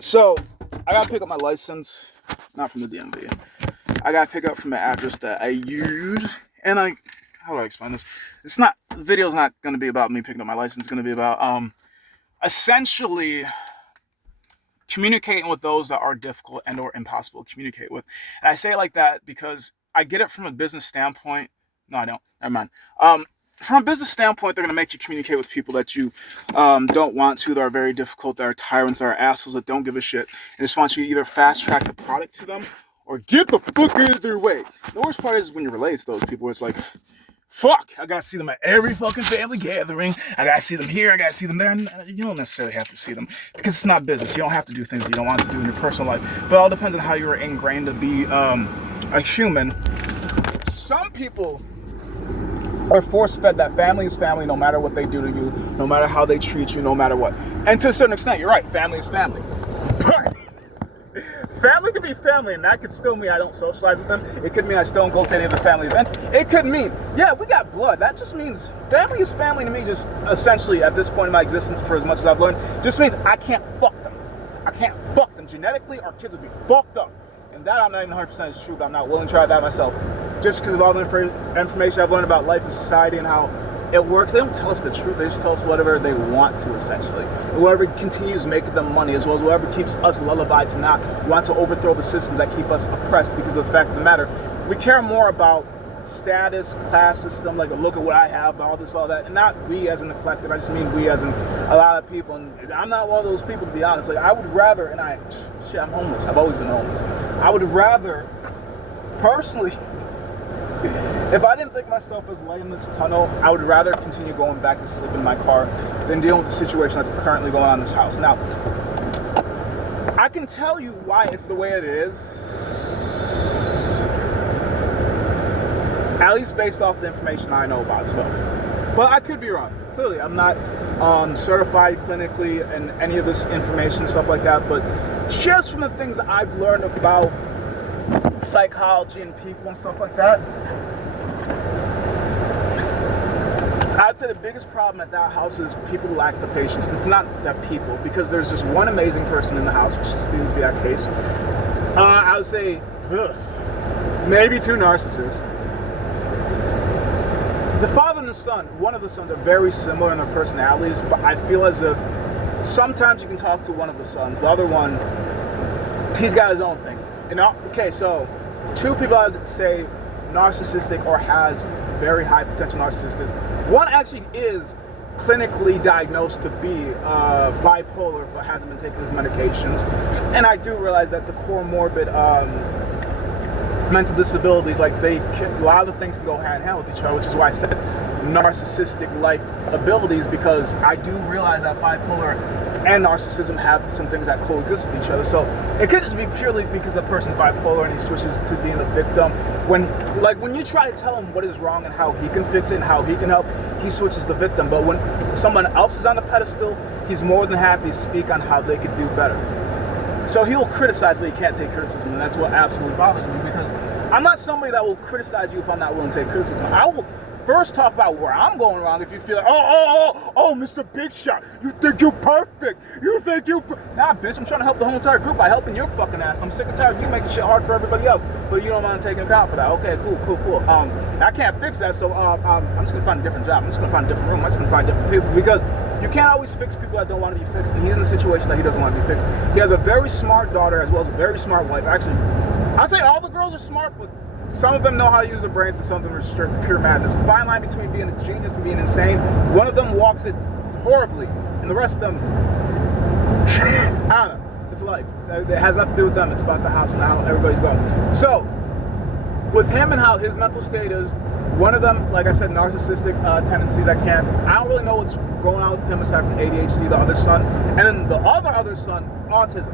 So, I gotta pick up my license, not from the DMV. I gotta pick up from the address that I use, and how do I explain this? The video's not gonna be about me picking up my license, it's gonna be about, essentially communicating with those that are difficult and or impossible to communicate with. And I say it like that because I get it from a business standpoint. No, I don't. Never mind. From a business standpoint, they're going to make you communicate with people that you don't want to, that are very difficult, that are tyrants, that are assholes, that don't give a shit, and just want you to either fast track the product to them or get the fuck out of their way. The worst part is when you relate to those people, where it's like, fuck, I gotta see them at every fucking family gathering. I gotta see them here, I gotta see them there. And you don't necessarily have to see them because it's not business. You don't have to do things you don't want to do in your personal life. But it all depends on how you're ingrained to be a human. Some people are force-fed that family is family no matter what they do to you, no matter how they treat you, no matter what. And to a certain extent, you're right, family is family. But family could be family, and that could still mean I don't socialize with them. It could mean I still don't go to any of the family events. It could mean, yeah, we got blood. That just means family is family to me, just essentially at this point in my existence, for as much as I've learned, just means I can't fuck them. I can't fuck them. Genetically, our kids would be fucked up. And that I'm not even 100% is true, but I'm not willing to try that myself. Just because of all the information I've learned about life and society and how it works, they don't tell us the truth. They just tell us whatever they want to, essentially. And whatever continues making them money, as well as whatever keeps us lullabied to not want to overthrow the systems that keep us oppressed because of the fact of the matter. We care more about status, class system, like a look at what I have, all this, all that, and not we as in the collective. I just mean we as in a lot of people. And I'm not one of those people, to be honest. Like, I would rather, I'm homeless. I've always been homeless. I would rather, personally, if I didn't think myself as light in this tunnel, I would rather continue going back to sleep in my car than dealing with the situation that's currently going on in this house. Now, I can tell you why it's the way it is, at least based off the information I know about stuff. But I could be wrong. Clearly, I'm not certified clinically and any of this information, stuff like that, but just from the things that I've learned about psychology and people and stuff like that, I'd say the biggest problem at that house is people lack the patience. It's not that people, because there's just one amazing person in the house, which seems to be that case. I would say maybe two narcissists. The father and the son, one of the sons, are very similar in their personalities, but I feel as if sometimes you can talk to one of the sons. The other one, he's got his own thing. Okay, so two people I would say narcissistic or has very high potential narcissists. One actually is clinically diagnosed to be bipolar, but hasn't been taking his medications. And I do realize that the comorbid mental disabilities, like a lot of the things can go hand in hand with each other, which is why I said narcissistic-like abilities, because I do realize that bipolar and narcissism have some things that coexist with each other. So it could just be purely because the person's bipolar and he switches to being the victim. When you try to tell him what is wrong and how he can fix it and how he can help, he switches the victim. But when someone else is on the pedestal, he's more than happy to speak on how they could do better. So he'll criticize, but he can't take criticism, and that's what absolutely bothers me, because I'm not somebody that will criticize you if I'm not willing to take criticism. I will first talk about where I'm going wrong. If you feel like, oh, Mr. Big Shot, you think you're perfect. You think nah, bitch, I'm trying to help the whole entire group by helping your fucking ass. I'm sick and tired of you making shit hard for everybody else, but you don't mind taking account for that. Okay, cool. I can't fix that, so I'm just gonna find a different job. I'm just gonna find a different room. I'm just gonna find different people, because you can't always fix people that don't want to be fixed, and he's in a situation that he doesn't want to be fixed. He has a very smart daughter as well as a very smart wife. Actually, I'd say all the girls are smart, but some of them know how to use their brains and some of them are straight pure madness. The fine line between being a genius and being insane, one of them walks it horribly, and the rest of them, I don't know. It's life. It has nothing to do with them. It's about the house and how everybody's going. So, with him and how his mental state is, one of them, like I said, narcissistic tendencies. I don't really know what's going on with him aside from ADHD, the other son. And then the other son, autism.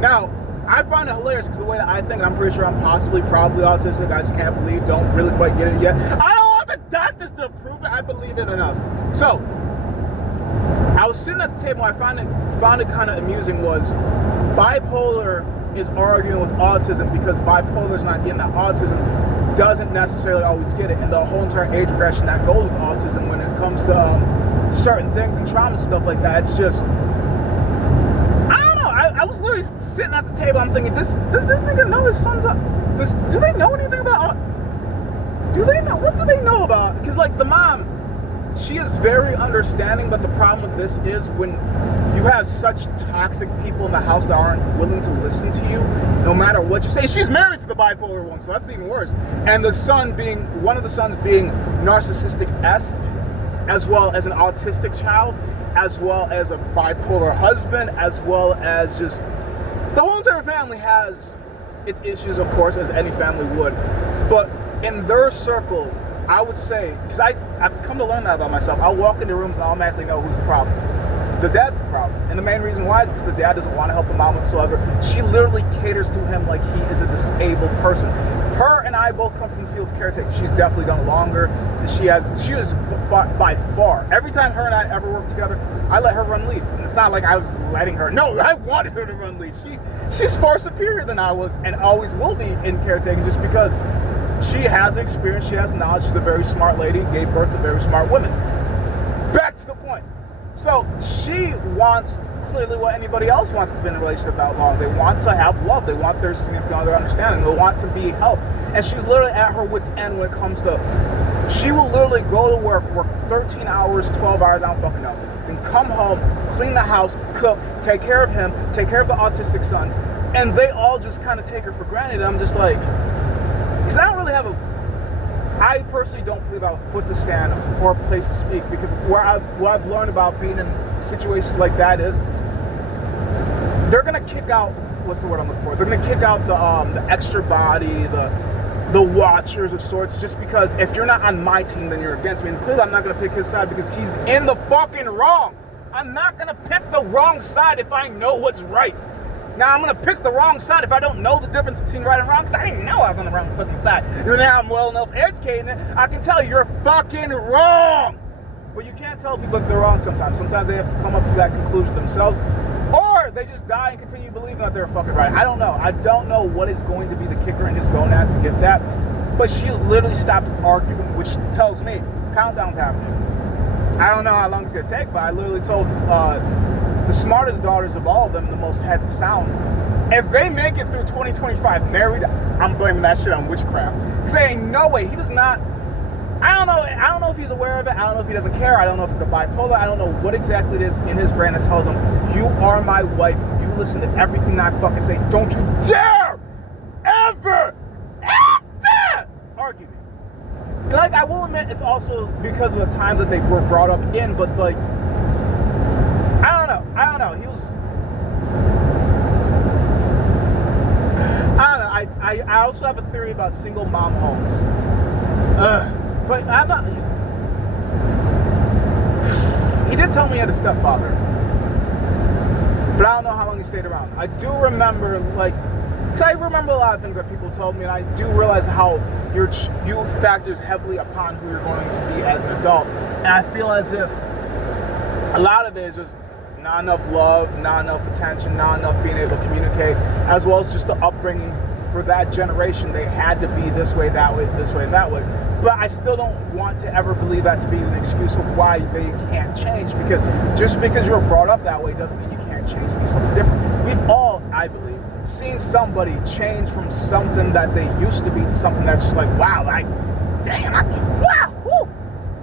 Now, I find it hilarious because the way that I think, and I'm pretty sure I'm probably autistic. I just can't don't really quite get it yet. I don't want the doctors to prove it. I believe it enough. So, I was sitting at the table, and I found it kind of amusing was bipolar is arguing with autism because bipolar is not getting that autism doesn't necessarily always get it, and the whole entire age regression that goes with autism when it comes to certain things and trauma stuff like that. It's just, I don't know. I was literally sitting at the table. I'm thinking, does this nigga know his son's up? Do they know anything about? Do they know? What do they know about? Because like the mom, she is very understanding, but the problem with this is when you have such toxic people in the house that aren't willing to listen to you, no matter what you say. She's married to the bipolar one, so that's even worse. And one of the sons being narcissistic-esque, as well as an autistic child, as well as a bipolar husband, as well as just the whole entire family has its issues, of course, as any family would. But in their circle, I would say, because I've come to learn that about myself, I'll walk into rooms and I'll automatically know who's the problem. The dad's the problem. And the main reason why is because the dad doesn't want to help the mom whatsoever. She literally caters to him like he is a disabled person. Her and I both come from the field of caretaking. She's definitely done longer. And she is by far. Every time her and I ever work together, I let her run lead. And it's not like I was letting her. No, I wanted her to run lead. She's far superior than I was and always will be in caretaking just because she has experience, she has knowledge, she's a very smart lady, gave birth to very smart women. Back to the point. So she wants clearly what anybody else wants to be in a relationship that long. They want to have love. They want their significant other understanding. They want to be helped. And she's literally at her wit's end when it comes to, she will literally go to work 13 hours, 12 hours, I don't fucking know. Then come home, clean the house, cook, take care of him, take care of the autistic son. And they all just kind of take her for granted. And I'm just like, because I personally don't believe I have a foot to stand or a place to speak, because what I've learned about being in situations like that is they're gonna kick out, what's the word I'm looking for? They're gonna kick out the extra body, the watchers of sorts, just because if you're not on my team, then you're against me. And clearly I'm not gonna pick his side because he's in the fucking wrong. I'm not gonna pick the wrong side if I know what's right. Now, I'm going to pick the wrong side if I don't know the difference between right and wrong, because I didn't know I was on the wrong fucking side. And now I'm well enough educated, I can tell you're fucking wrong. But you can't tell people that they're wrong sometimes. Sometimes they have to come up to that conclusion themselves, or they just die and continue believing that they're fucking right. I don't know. I don't know what is going to be the kicker in his gonads to get that. But she has literally stopped arguing, which tells me countdown's happening. I don't know how long it's going to take, but I literally told the smartest daughters of all of them, the most head sound, if they make it through 2025 married, I'm blaming that shit on witchcraft. Because there ain't no way. He does not, I don't know if he's aware of it. I don't know if he doesn't care. I don't know if it's a bipolar. I don't know what exactly it is in his brain that tells him, you are my wife. You listen to everything I fucking say. Don't you dare ever argue me. Like, I will admit, it's also because of the time that they were brought up in, but like, I don't know. He was, I don't know. I also have a theory about single mom homes. But I'm not. He did tell me he had a stepfather, but I don't know how long he stayed around. I do remember, because I remember a lot of things that people told me, and I do realize how your youth factors heavily upon who you're going to be as an adult. And I feel as if a lot of it is just not enough love, not enough attention, not enough being able to communicate, as well as just the upbringing for that generation. They had to be this way, that way, this way, and that way. But I still don't want to ever believe that to be an excuse of why they can't change, because just because you were brought up that way doesn't mean you can't change and be something different. We've all, I believe, seen somebody change from something that they used to be to something that's just like, wow, wow,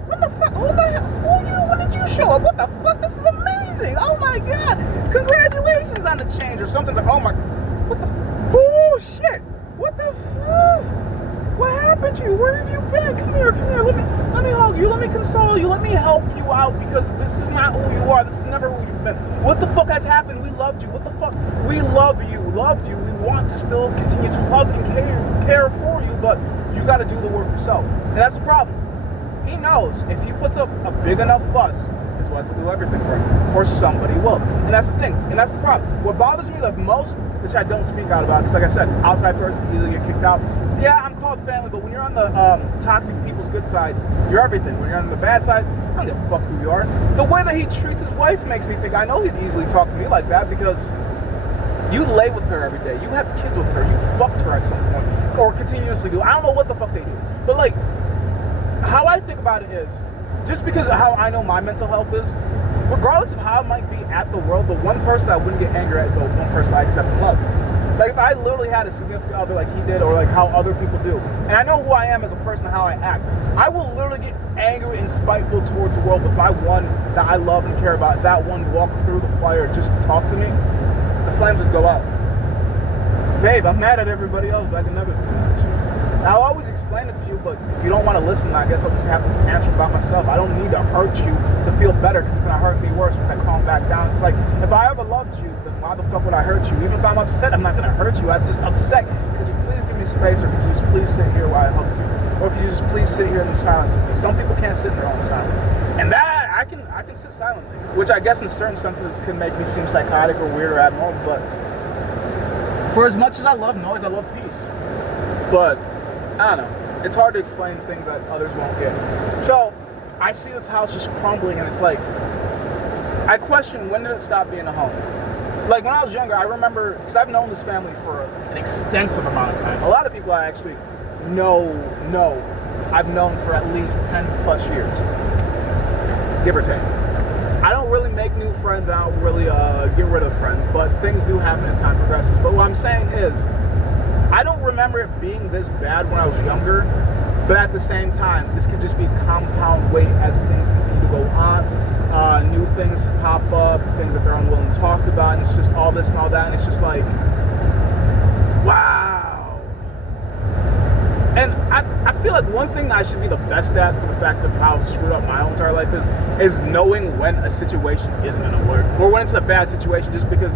what the fuck, who are you, when did you show up, what the fuck, this is amazing, oh my god, congratulations on the change, or something like, oh my, what the, oh shit, what the fuck, what happened to you, where have you been, come here, let me hug you, let me console you, let me help you out, because this is not who you are, this is never who you've been, what the fuck has happened, we loved you, what the fuck, we loved you, we want to still continue to love and care for you, but you gotta do the work yourself, and that's the problem. He knows if he puts up a big enough fuss, his wife will do everything for him, or somebody will. And that's the thing, and that's the problem. What bothers me the most, which I don't speak out about, because like I said, outside person, you either get kicked out. Yeah, I'm called family, but when you're on the toxic people's good side, you're everything. When you're on the bad side, I don't give a fuck who you are. The way that he treats his wife makes me think, I know he'd easily talk to me like that, because you lay with her every day. You have kids with her. You fucked her at some point, or continuously do. I don't know what the fuck they do. But like, how I think about it is, just because of how I know my mental health is, regardless of how I might be at the world, the one person I wouldn't get angry at is the one person I accept and love. Like, if I literally had a significant other like he did, or like how other people do, and I know who I am as a person and how I act, I will literally get angry and spiteful towards the world. But my one that I love and care about, that one walked through the fire just to talk to me, the flames would go out. Babe, I'm mad at everybody else, but I can never do that to you. I'll always explain it to you, but if you don't want to listen, I guess I'll just have this tantrum about myself. I don't need to hurt you to feel better, because it's going to hurt me worse once I calm back down. It's like, if I ever loved you, then why the fuck would I hurt you? Even if I'm upset, I'm not going to hurt you. I'm just upset. Could you please give me space, or could you just please sit here while I hug you? Or could you just please sit here in the silence with me? Some people can't sit in their own silence. And that, I can sit silently, which I guess in certain senses can make me seem psychotic or weird or abnormal, but for as much as I love noise, I love peace. But I don't know. It's hard to explain things that others won't get. So I see this house just crumbling, and it's like, I question, when did it stop being a home? Like, when I was younger, I remember, because I've known this family for an extensive amount of time. A lot of people I actually know I've known for at least 10 plus years, give or take. I don't really make new friends. I don't really get rid of friends, but things do happen as time progresses. But what I'm saying is, I don't remember it being this bad when I was younger, but at the same time, this could just be compound weight as things continue to go on. New things pop up, things that they're unwilling to talk about, and it's just all this and all that, and it's just like, wow. And I feel like one thing that I should be the best at, for the fact of how screwed up my own entire life is knowing when a situation isn't going to work, or when it's a bad situation, just because,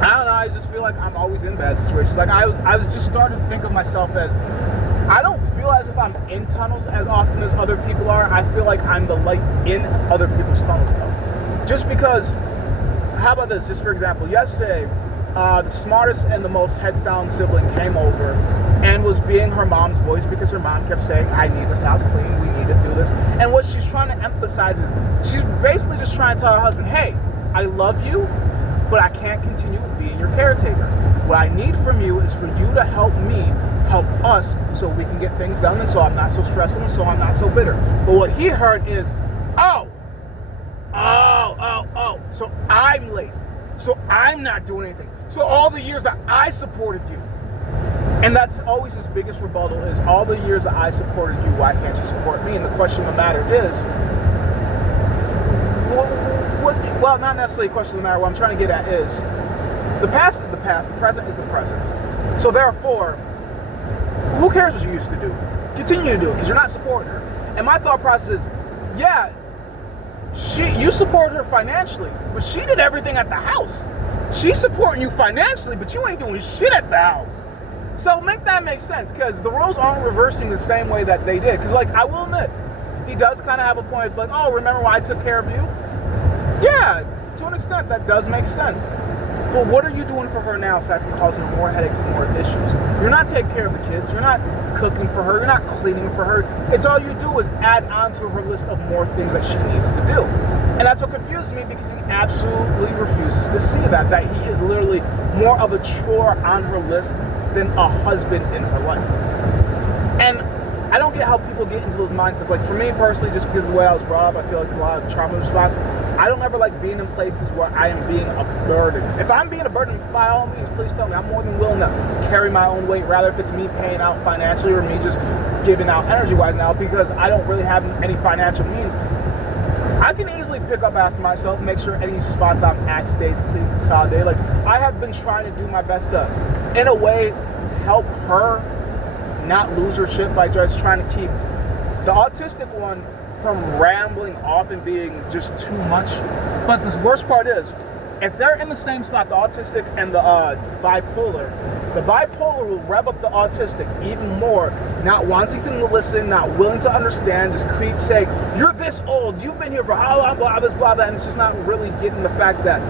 I don't know, I just feel like I'm always in bad situations. Like, I was just starting to think of myself as, I don't feel as if I'm in tunnels as often as other people are. I feel like I'm the light in other people's tunnels, though. Just because, how about this? Just for example, yesterday, the smartest and the most head-sound sibling came over and was being her mom's voice, because her mom kept saying, I need this house clean, we need to do this. And what she's trying to emphasize is, she's basically just trying to tell her husband, hey, I love you, but I can't continue being your caretaker. What I need from you is for you to help me help us, so we can get things done, and so I'm not so stressful, and so I'm not so bitter. But what he heard is, oh, so I'm lazy, so I'm not doing anything. So all the years that I supported you, and that's always his biggest rebuttal, is all the years that I supported you, why can't you support me? And the question of the matter is, well, not necessarily a question of the matter. What I'm trying to get at is, the past is the past, the present is the present. So therefore, who cares what you used to do? Continue to do it, because you're not supporting her. And my thought process is, yeah, you support her financially, but she did everything at the house. She's supporting you financially, but you ain't doing shit at the house. So make that make sense, because the roles aren't reversing the same way that they did. Because, like, I will admit, he does kind of have a point, like, oh, remember when I took care of you? Yeah, to an extent, that does make sense. But what are you doing for her now, aside from causing her more headaches and more issues? You're not taking care of the kids. You're not cooking for her. You're not cleaning for her. It's all you do is add on to her list of more things that she needs to do. And that's what confuses me, because he absolutely refuses to see that he is literally more of a chore on her list than a husband in her life. And I don't get how people get into those mindsets. Like, for me personally, just because of the way I was brought up, I feel like it's a lot of trauma response. I don't ever like being in places where I am being a burden. If I'm being a burden, by all means, please tell me. I'm more than willing to carry my own weight, rather if it's me paying out financially or me just giving out energy-wise now, because I don't really have any financial means. I can easily pick up after myself, make sure any spots I'm at stays clean, consolidated. Like, I have been trying to do my best to, in a way, help her not lose her shit by just trying to keep the autistic one from rambling off and being just too much. But the worst part is, if they're in the same spot, the autistic and the bipolar will rev up the autistic even more, not wanting to listen, not willing to understand, just keep saying, you're this old, you've been here for how long, blah, blah, blah, blah, and it's just not really getting the fact that,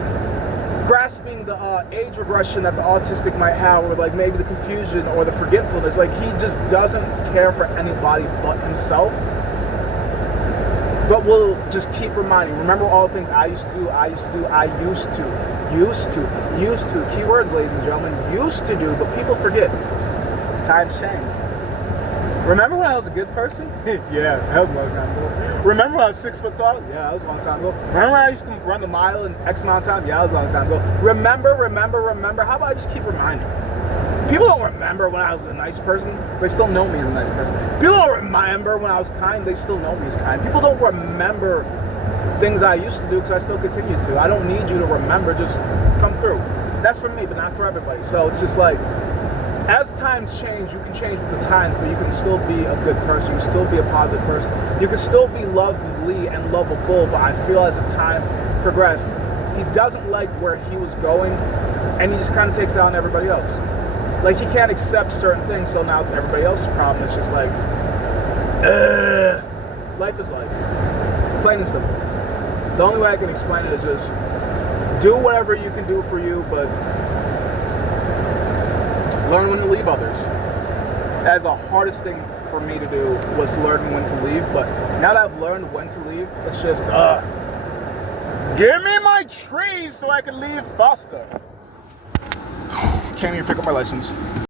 grasping the age regression that the autistic might have, or like maybe the confusion or the forgetfulness. Like, he just doesn't care for anybody but himself. But we'll just keep reminding, remember all the things I used to do, used to. Keywords, ladies and gentlemen, used to do, but people forget. Times change. Remember when I was a good person? Yeah, that was a long time ago. Remember when I was 6 foot tall? Yeah, that was a long time ago. Remember when I used to run the mile in X amount of time? Yeah, that was a long time ago. Remember. How about I just keep reminding you? People don't remember when I was a nice person. They still know me as a nice person. People don't remember when I was kind. They still know me as kind. People don't remember things I used to do because I still continue to. I don't need you to remember. Just come through. That's for me, but not for everybody. So it's just like, as times change, you can change with the times, but you can still be a good person. You can still be a positive person. You can still be lovely and lovable, but I feel as if time progressed, he doesn't like where he was going, and he just kind of takes it out on everybody else. Like, he can't accept certain things, so now it's everybody else's problem. It's just like, life is life. Plain and simple. The only way I can explain it is just do whatever you can do for you, but learn when to leave others. That's the hardest thing for me to do, was learn when to leave. But now that I've learned when to leave, it's just, give me my trees so I can leave faster. Can't even pick up my license.